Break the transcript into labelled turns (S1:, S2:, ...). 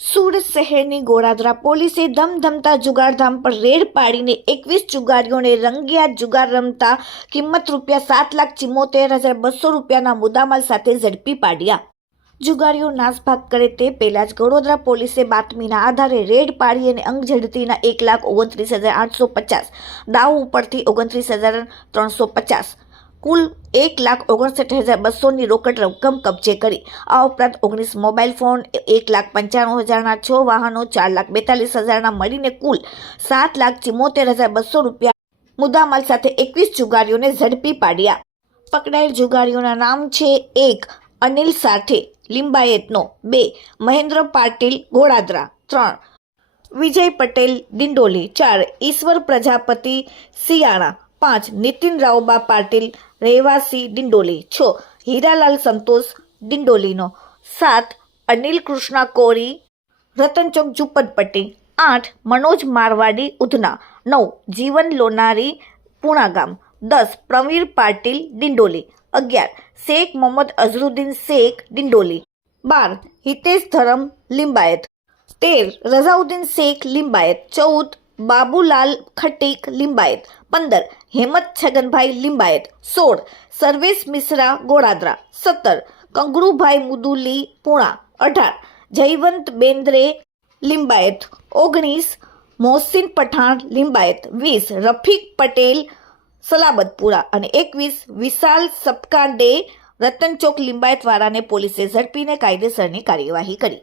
S1: સુરત શહેરની ગોળાદરા પોલીસે ધમધમતા જુગારધામ પર રેડ પાડીને એકવીસ જુગારીઓને રંગિયા જુગાર રમતા કિંમત રૂપિયા સાત લાખ ચિમ્મોતેર હજાર બસો રૂપિયાના મુદ્દામાલ સાથે ઝડપી પાડ્યા. જુગારીઓ નાસભાગ કરે તે પહેલાં જ વડોદરા પોલીસે બાતમીના આધારે રેડ પાડી અને અંગ ઝડતીના એક લાખ ઓગણત્રીસ હજાર આઠસો પચાસ, દાવ ઉપરથી ઓગણત્રીસ હજાર ત્રણસો પચાસ કુલ એક લાખ ઓગણસઠ હજાર બસોની રોકડ રકમ કબજે કરી. આ ઉપરાંત ઓગણીસ મોબાઈલ ફોન, એક લાખ પંચાણું હજારના છ વાહનો, ચાર લાખ બેતાલીસ હજારના મળીને કુલ સાત લાખ ચિમોતેર હજાર બસો રૂપિયા મુદ્દામાલ સાથે એકવીસ જુગારીઓને ઝડપી પાડ્યા. પકડાયેલ જુગારીઓના નામ છે એક, અનિલ સાથે લિંબાયતનો, બે, મહેન્દ્ર પાટીલ ઘોડાદરા ત્રણ, વિજય પટેલ ડિંડોલી, ચાર, ઈશ્વર પ્રજાપતિ સિયાણા પાંચ નીતિન રાવબા પાટીલ રહેવાસી ડિંડોલી છ હીરાલાલ સંતોષ ડિંડોલીનો સાત અનિલ કૃષ્ણા કોરી રતનચોક ઝુંપડપટ્ટી આઠ મનોજ મારવાડી ઉધના નવ જીવન લોનારી પુણા ગામ દસ પ્રવીર પાટીલ ડિંડોલી અગિયાર શેખ મોહમ્મદ અઝરુદ્દીન શેખ ડિંડોલી બાર હિતેશ ધરમ લિંબાયત તેર રઝાઉદ્દીન શેખ લિંબાયત ચૌદ બાબુલાલ ખટીક લિંબાયત. પંદર, હેમત છગનભાઈ લિંબાયત. સોળ, સર્વેશ મિશ્રા ગોળાદરા સત્તર, કંગરુભાઈ મુદુલી પુણા. અઢાર, જયવંત બેન્દ્રે લિંબાયત. ઓગણીસ, મોહસિન પઠાણ લિંબાયત. વીસ, રફીક પટેલ સલાબતપુરા. અને એકવીસ, વિશાલ સપકાંડે રતનચોક લિંબાયતવાળાને પોલીસે ઝડપીને કાયદેસરની કાર્યવાહી કરી.